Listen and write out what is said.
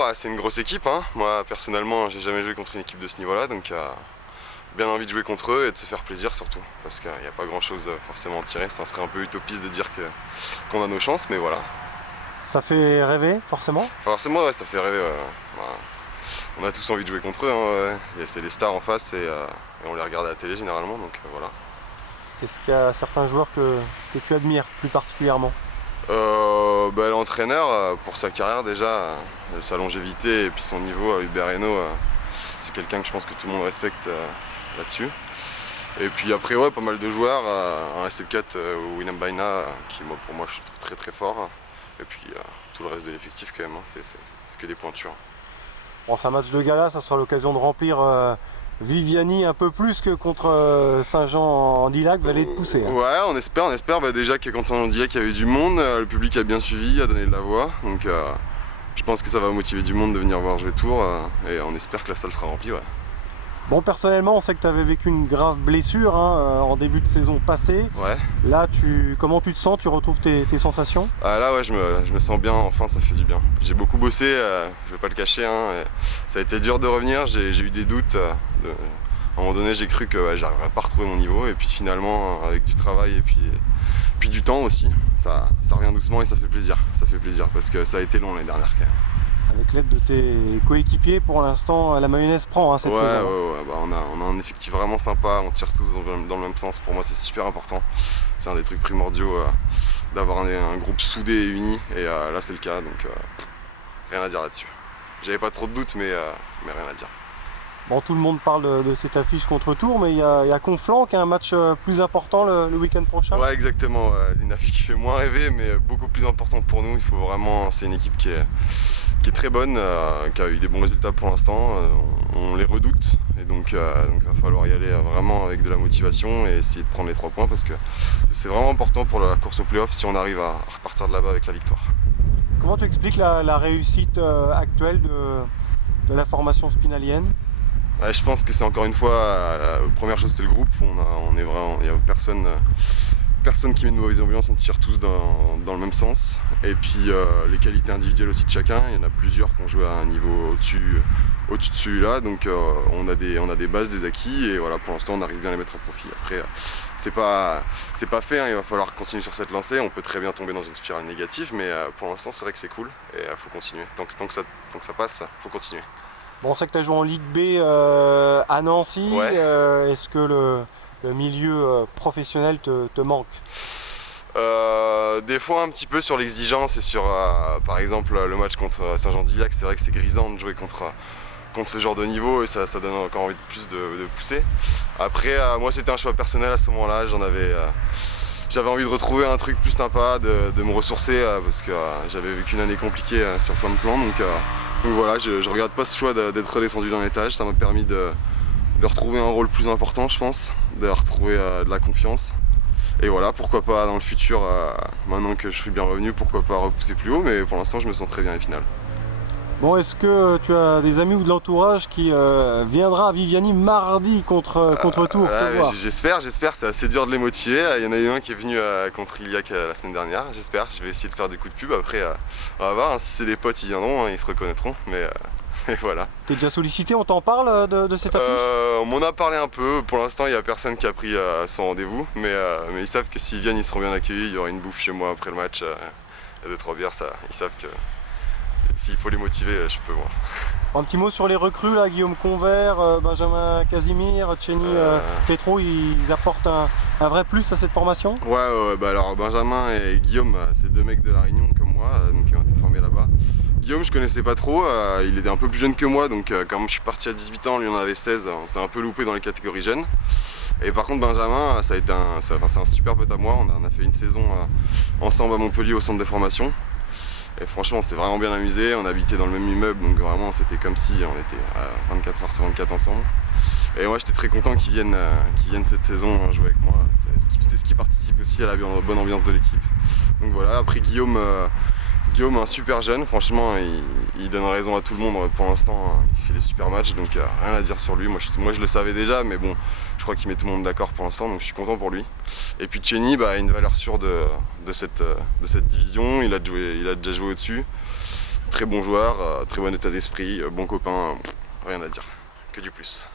Tours, c'est une grosse équipe. Hein. Moi, personnellement, j'ai jamais joué contre une équipe de ce niveau-là, donc bien envie de jouer contre eux et de se faire plaisir surtout, parce qu'il n'y a pas grand-chose forcément à tirer. Ça serait un peu utopiste de dire qu'on a nos chances, mais voilà. Ça fait rêver, forcément? Forcément, ouais, ça fait rêver. Voilà. On a tous envie de jouer contre eux. Hein, ouais. C'est les stars en face et on les regarde à la télé généralement, donc voilà. Est-ce qu'il y a certains joueurs que tu admires plus particulièrement? L'entraîneur, pour sa carrière déjà, sa longévité et puis son niveau, Hubert Hainaut, c'est quelqu'un que je pense que tout le monde respecte là-dessus. Et puis après, ouais, pas mal de joueurs, un SF4 ou Winam Baina, qui pour moi je trouve très très fort. Et puis tout le reste de l'effectif quand même, hein, c'est que des pointures. Bon, c'est un match de gala, ça sera l'occasion de remplir Viviani un peu plus que contre Saint-Jean-en-Dillac, vous allez te pousser. Hein. Ouais, on espère déjà que contre Saint-Jean-en-Dillac il y avait du monde, le public a bien suivi, a donné de la voix, donc je pense que ça va motiver du monde de venir voir jouer Tours et on espère que la salle sera remplie. Ouais. Bon, personnellement, on sait que tu avais vécu une grave blessure en début de saison passée. Ouais. Là, comment tu te sens? Tu retrouves tes sensations? Là, ouais, je me sens bien, enfin, ça fait du bien. J'ai beaucoup bossé, je vais pas le cacher. Hein, ça a été dur de revenir, j'ai eu des doutes. À un moment donné, j'ai cru que j'arriverais pas à retrouver mon niveau. Et puis finalement, avec du travail et puis du temps aussi, ça revient doucement et ça fait plaisir. Ça fait plaisir parce que ça a été long l'année dernière quand même. Avec l'aide de tes coéquipiers, pour l'instant, la mayonnaise prend cette saison. Ouais, on a un effectif vraiment sympa, on tire tous dans le même sens. Pour moi, c'est super important. C'est un des trucs primordiaux d'avoir un groupe soudé et uni. Et là, c'est le cas, donc rien à dire là-dessus. J'avais pas trop de doutes, mais rien à dire. Bon, tout le monde parle de cette affiche contre Tours, mais il y a Conflans qui a un match plus important le week-end prochain. Ouais, exactement. Une affiche qui fait moins rêver, mais beaucoup plus importante pour nous. Il faut vraiment. C'est une équipe qui est très bonne, qui a eu des bons résultats pour l'instant. On les redoute, et donc il va falloir y aller vraiment avec de la motivation et essayer de prendre les 3 points parce que c'est vraiment important pour la course au play-off si on arrive à repartir de là-bas avec la victoire. Comment tu expliques la réussite actuelle de la formation spinalienne? Ouais, je pense que c'est encore une fois, la première chose c'est le groupe, on est vraiment, il n'y a personne qui met une mauvaise ambiance, on tire tous dans le même sens. Et puis les qualités individuelles aussi de chacun, il y en a plusieurs qui ont joué à un niveau au-dessus de celui-là, donc on a des bases, des acquis, et voilà, pour l'instant on arrive bien à les mettre à profit. Après, c'est pas fait, hein, il va falloir continuer sur cette lancée, on peut très bien tomber dans une spirale négative, mais pour l'instant c'est vrai que c'est cool, et il faut continuer. Tant que ça passe, il faut continuer. Bon, on sait que tu as joué en Ligue B à Nancy, ouais. Est-ce que le milieu professionnel te manque? Des fois un petit peu sur l'exigence et sur par exemple le match contre Saint-Jean-Dillac, c'est vrai que c'est grisant de jouer contre ce genre de niveau et ça donne encore envie de pousser. Après moi c'était un choix personnel à ce moment-là, j'avais envie de retrouver un truc plus sympa, de me ressourcer parce que j'avais vécu une année compliquée sur plein de plans, donc voilà, je regrette pas ce choix d'être redescendu d'un étage, ça m'a permis de retrouver un rôle plus important je pense, de retrouver de la confiance. Et voilà, pourquoi pas dans le futur, maintenant que je suis bien revenu, pourquoi pas repousser plus haut, mais pour l'instant je me sens très bien à Épinal. Bon, est-ce que tu as des amis ou de l'entourage qui viendra à Viviani mardi contre Tours? J'espère, c'est assez dur de les motiver. Il y en a eu un qui est venu contre Iliac la semaine dernière, j'espère. Je vais essayer de faire des coups de pub, après on va voir, hein, si c'est des potes ils viendront, hein, ils se reconnaîtront, mais voilà. T'es déjà sollicité, on t'en parle de cette affiche? On m'en a parlé un peu, pour l'instant il n'y a personne qui a pris son rendez-vous, mais ils savent que s'ils viennent ils seront bien accueillis, il y aura une bouffe chez moi après le match, il y a 2-3 bières, ils savent que s'il faut les motiver, je peux moi. Un petit mot sur les recrues là, Guillaume Convert, Benjamin Casimir, Chenny Petro, ils apportent un vrai plus à cette formation? Ouais, alors Benjamin et Guillaume, c'est 2 mecs de La Réunion comme moi, donc ils ont été formés là-bas. Guillaume je connaissais pas trop, il était un peu plus jeune que moi, donc quand je suis parti à 18 ans, lui en avait 16, on s'est un peu loupé dans les catégories jeunes. Et par contre Benjamin, c'est un super pote à moi, on a fait une saison ensemble à Montpellier au centre de formation. Et franchement on s'est vraiment bien amusé, on habitait dans le même immeuble, donc vraiment c'était comme si on était 24 heures sur 24 ensemble. Et moi j'étais très content qu'ils viennent cette saison jouer avec moi, c'est ce qui participe aussi à la bonne ambiance de l'équipe. Donc voilà, après Guillaume, un super jeune, franchement il donne raison à tout le monde pour l'instant, il fait des super matchs, donc rien à dire sur lui. Moi je le savais déjà, mais bon, je crois qu'il met tout le monde d'accord pour l'instant, donc je suis content pour lui. Et puis Chenny, une valeur sûre de cette division, il a déjà joué au-dessus. très bon joueur, très bon état d'esprit, bon copain, rien à dire, que du plus.